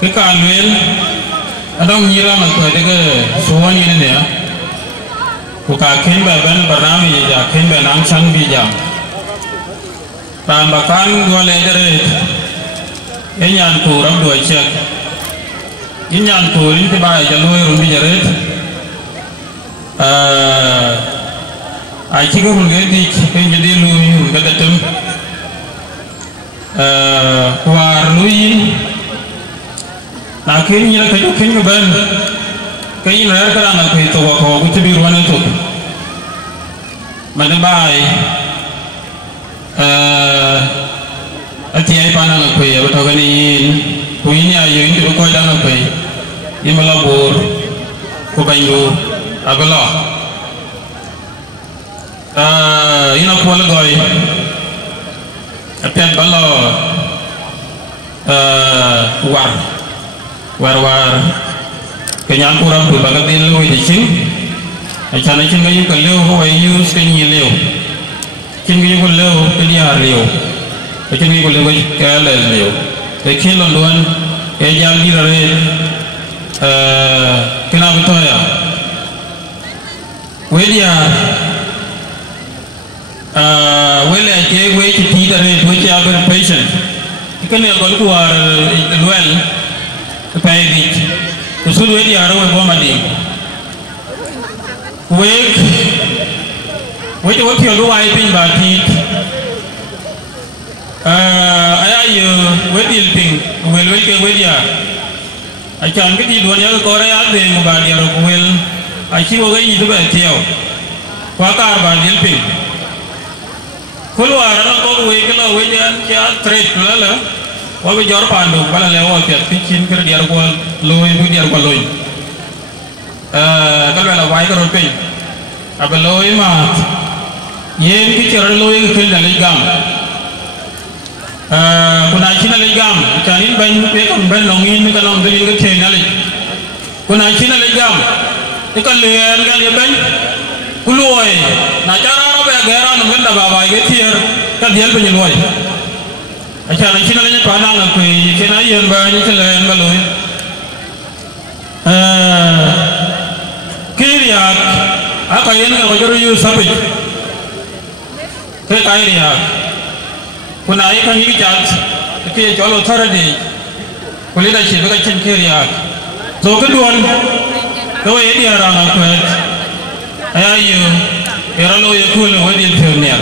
cái cả luyện ở trong như là mình phải cái số như thế này của cả khen bài bên bà nam gì vậy khen bài nắng sáng gì vậy tam bà con gọi lại đây cái nhà cụ làm đuổi chết cái nhà cụ những cái bài cho nuôi rồi bây giờ đấy ai chỉ có một cái đi cái gì đi nuôi một cái đặc trưng qua nuôi na kini ni kayu kini ben kayu ni ada kerana kayu tu kau kita biruan itu mana baik atiai panang kayu betul kan ini kuini ayu ini tu kau jangan kayu ini melabur kau banyu agaklah ini aku lagi atiai bala war kenyan kurang berbagai tilu di sini, acara cing kayu kalau kayu sekali leu, cing kayu kalau dia leu, cing kayu kalau kalau leu, tapi London ejal di lari, kenapa betul ya? Wedia, wele aje we citi dari we cakap patient, ikan yang kalau keluar luar Paidit, usul wedi aro bomadi. Wake, what you do I think about it? Ayayu wedi ping, well wake wedi ya. I can't get it when you go out there about your will. I see what you do at you. Waka about helping. Kuluara ko wake la wedi ya trade lala. Wabi jor pandu, kalau lewat ya, picin kerja dia ruang loy, bu dia ruang loy. Kalau lewat wae kerja pin, apa loy mah, ye picin loy kerja dari gam. Kuna China lagi gam, canin ban longin, kan long dari ke China lagi. Kuna China lagi gam, ikan lian kan dia ban, kuluoi. Nah cara apa ya gara nunggu dah bawa ke tiar, kan dia punya loy. Acara Cina ni panang aku, Cina yang banyak selain baloi. Kiriak, apa yang kau juru sapi? Kiriak, punai kan ini cat, kiri jauh thara di, kulit aja bekas cin kiriak. So kedua, kau ini orang aku, ayo, era lo yang kul, kau di dunia.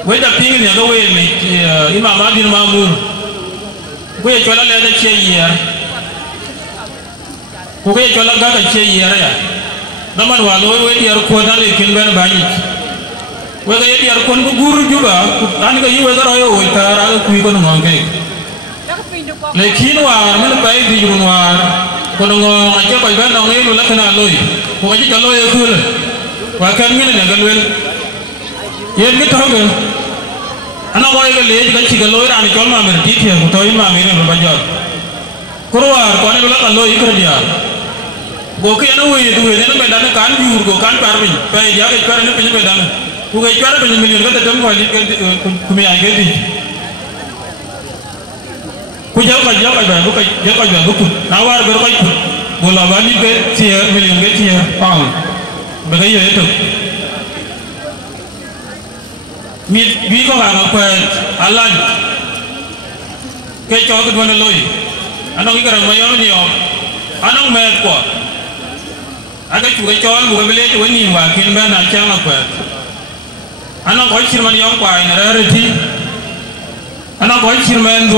Weda pingin ya gawe ni Imam Adil Mamur gue cola le da ce yiyar ko gue cola ga da ce yiyar ya daman walo we diyar ko na le kin ban bani we ga diyar ko bu guru juga an ga yiwe ga royo we tara ku ko no ngai le kin war men bai di jun war ko no aja bai ban no ngai lu la kana loy ko ga ji loy ko le wa kan min ne galwel yen mi tahu anak orang itu lihat kan cikgu lawyer ane jual mamir tiada, kau tahu mamir yang berbajar. Keluar, kau ane bilang kalau ikut dia. Gokil ane wujud tu, dia ane bedana kan jur, go kan parvin, pergi jaga ikut ane punya bedana. Bukan ikut ane punya miliar kan tetap kau lihat kumi aja di. Kau jauh kau bukan, bukan. Nawar berkau ikut, bola bani ber tiar miliar ber tiar pound. Begitu itu. Mi ko ga ko alan ke cho ke dona loy anong ikara mayo ni o anong me ko aga chu ke cho mu ke le chu ni wa kin ba na chang ko anong ko chirman yong kwa ina rariti anong ko chirman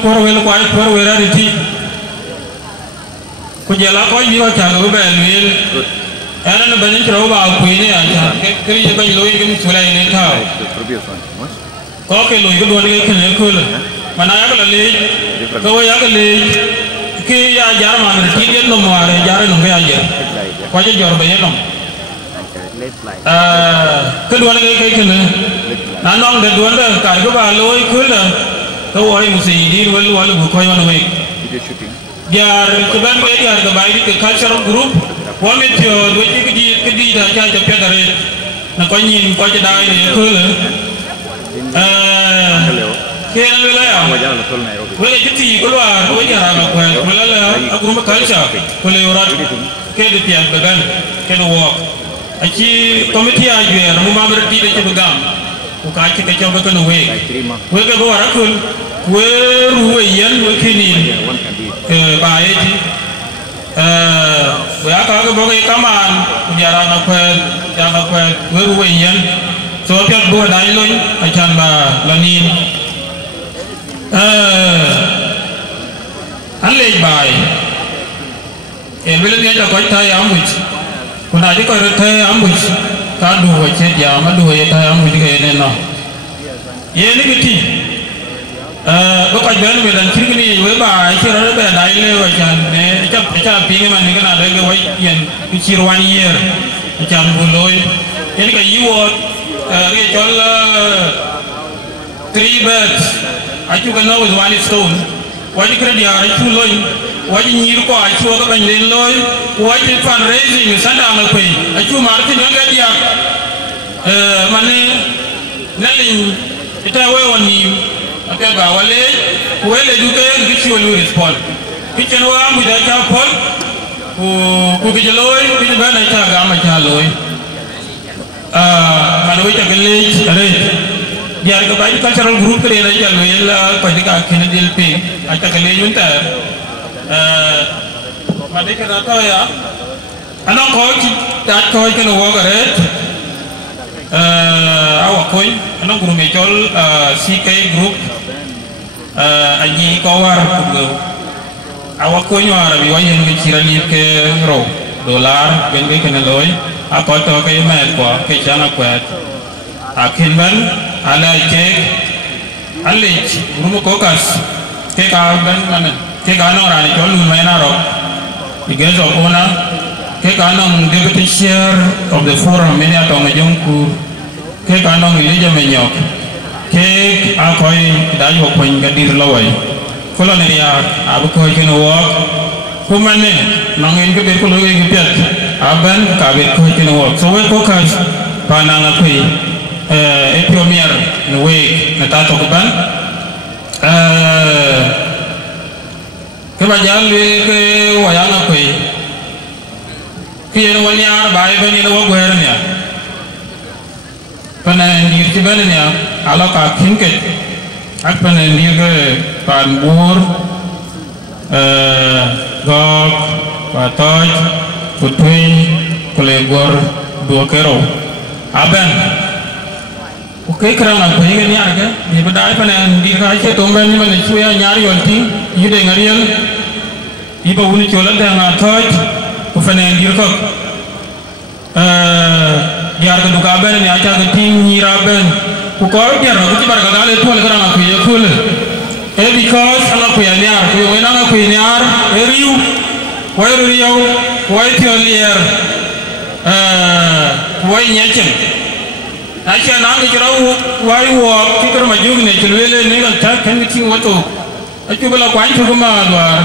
ko wel kwa ko rariti ko jela ko yi wa ta go ba ni ana na banin kira ba ku ne a ta kiri je bai loyi gum sulai ne ta ko ke loyi go ne ke ne ko le mana ya ga le ko ya ga le ki ya jar ma ne ti gen no mo are jar no ga ya ko je jor ba ye no ke do ne ke ne na nong de do ne ka go ba loyi ko le ko wa mu si di wal wal bu ko yo no me jar ke ban be jar ga bai ke cultural group Wami tio dua kedi dah jaga piadare nak kau nyin kau cedai ni, cool. Kira lelai ah. wele jiti ko wa ko jara ma ko wala la agru ma kalcha ko le yorat ke de tial bagan ke no wo aci committee ajuer mu mamre ti de ci bagam ko ka ci ke ci ba ko we ke bo warakul we ruwe yan we kini ba yeti we aka ko bo ke kaman jara na ko we ruwe yan so piat bo dai loy achan ba lanin alle bai vile ni ko ta ya much kuna ji ko ta ya much ka du ho che ya ma du ho ta ya much ke ne no ye ni biti ko ka ben me dan kirgini we ba shi ra be dai le wa chan ne cha pi ma ni kana de ke wai yen ki chi rwan yer chan bu loy ye ka yi wo ke chol 3 birds achu ka no with one stone wadi kredi ya achu loy wadi nyir ko achu ka ban len loy wadi fundraising sanda na kwe achu martin nga dia mane nalin ita we woni aka ba wale wele duke gichi welu respond kichen wa mu da ta pol ku ki loy ki ba na ta ga ma ta loy mane we ta gele are biar ke bayi cultural group ke dia jalan yela pada kak kena dilpe ada kali junta pada kena tahu ya anak kau tak kau kena wakaret awak kau anak guru mecol CK group anyi kawar kudo awak kau nyara biwa yang kecirani ke ro dolar bengi kena loy apa tu kayak mana kau kecana kuat akhir ban ala cek alich rumo kokas ke ka ban mana ke ka no rani chol lu mena ro igez opona ke ka no deputy chair of the forum meni atong jongku ke ka no ilija menyok ke akoi dai ho pon gadir lawai koloneria abu ko keno wok kumane nangin ke ber ko lo ge piat aban ka ber ko keno wok so we kokas pananga kui epionier no week na tato kuban ke bajal ke wayana koi kiyen wanyar bai bani no gwernya pana ndir ki bannya ala ka kinket ak pana ndir ke pan bur gok patoj putui kolegor dua kero aban oke kerana apa ini ni ada dia berdaya pada diri saya tomben ni mana cuya nyari olti ini dengan real ibu uni colan dengan atas ufana diri kok biar keduka ben ni aja keting nyiraben ukor biar aku tiba kagak itu oleh kerana aku ya kul because Allah aku ya niar aku yang mana aku niar riu wai tiolier wai nyecen Asia nang kerau wai walk kita maju ni celwele ni kan tak kan kita waktu. Aku bela kuan tu kemana?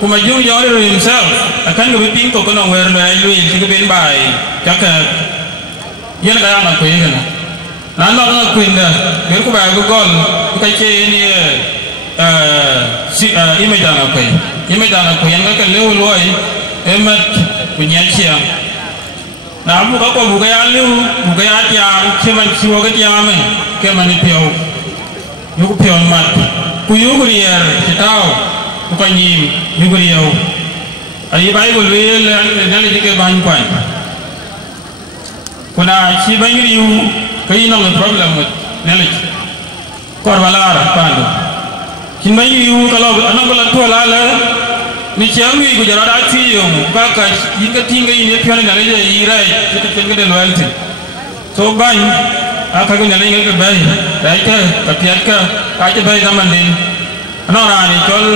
Ku maju jauh himself. Akan kita ping tu kena wear ni lui kita ben bai. Cakap. Ia nak anak aku ini. Nanda anak aku ini. Biar ku bai ku gol. Kita cek ni image anak aku. Image anak aku yang kan lewu luai. Emat punya siang. Nah, buka kau buka yang lu, buka yang tiang, cuman siwa ke tiang ame, ke mana piau, yuk piau mat, kuyu kurier, citau, bukan jim, yuk kuriau, ayi bayi boleh nanti jika bahan kuan, kuna si bayi riu, kau nong problem nanti, korbalar pandu, si bayi riu kalau anak bola tua lala. Ni ciamu iku jarak hati yang bakas hingga tinggal ini pion yang ada irai kita tinggal di loyalty. So bang, aku kau nyala ingat kebayi, baik ke, tapi aku aja bayi zaman ni. Anak orang ni col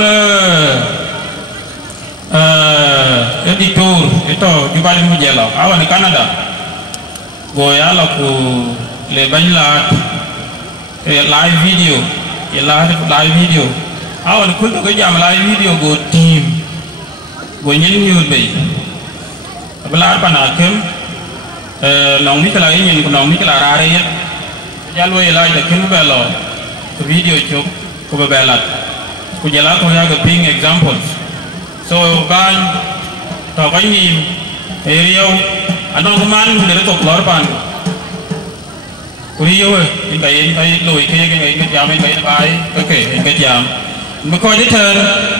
editor itu di balik mujalah. Awan di Kanada. Goya laku lebayi lat, live video, live video. Awan kultu kerja live video go team. Gonyen nyul bay abla pa na kem nong mi kala yin ko nong mi kala rare ya jalo ila da kem belo video chop ko belat kujala ko ya ga ping examples so kan to kan ni area anong man de to lor pan kuri yo in kai loi ke jam in kai bai okay in kai jam mà coi thế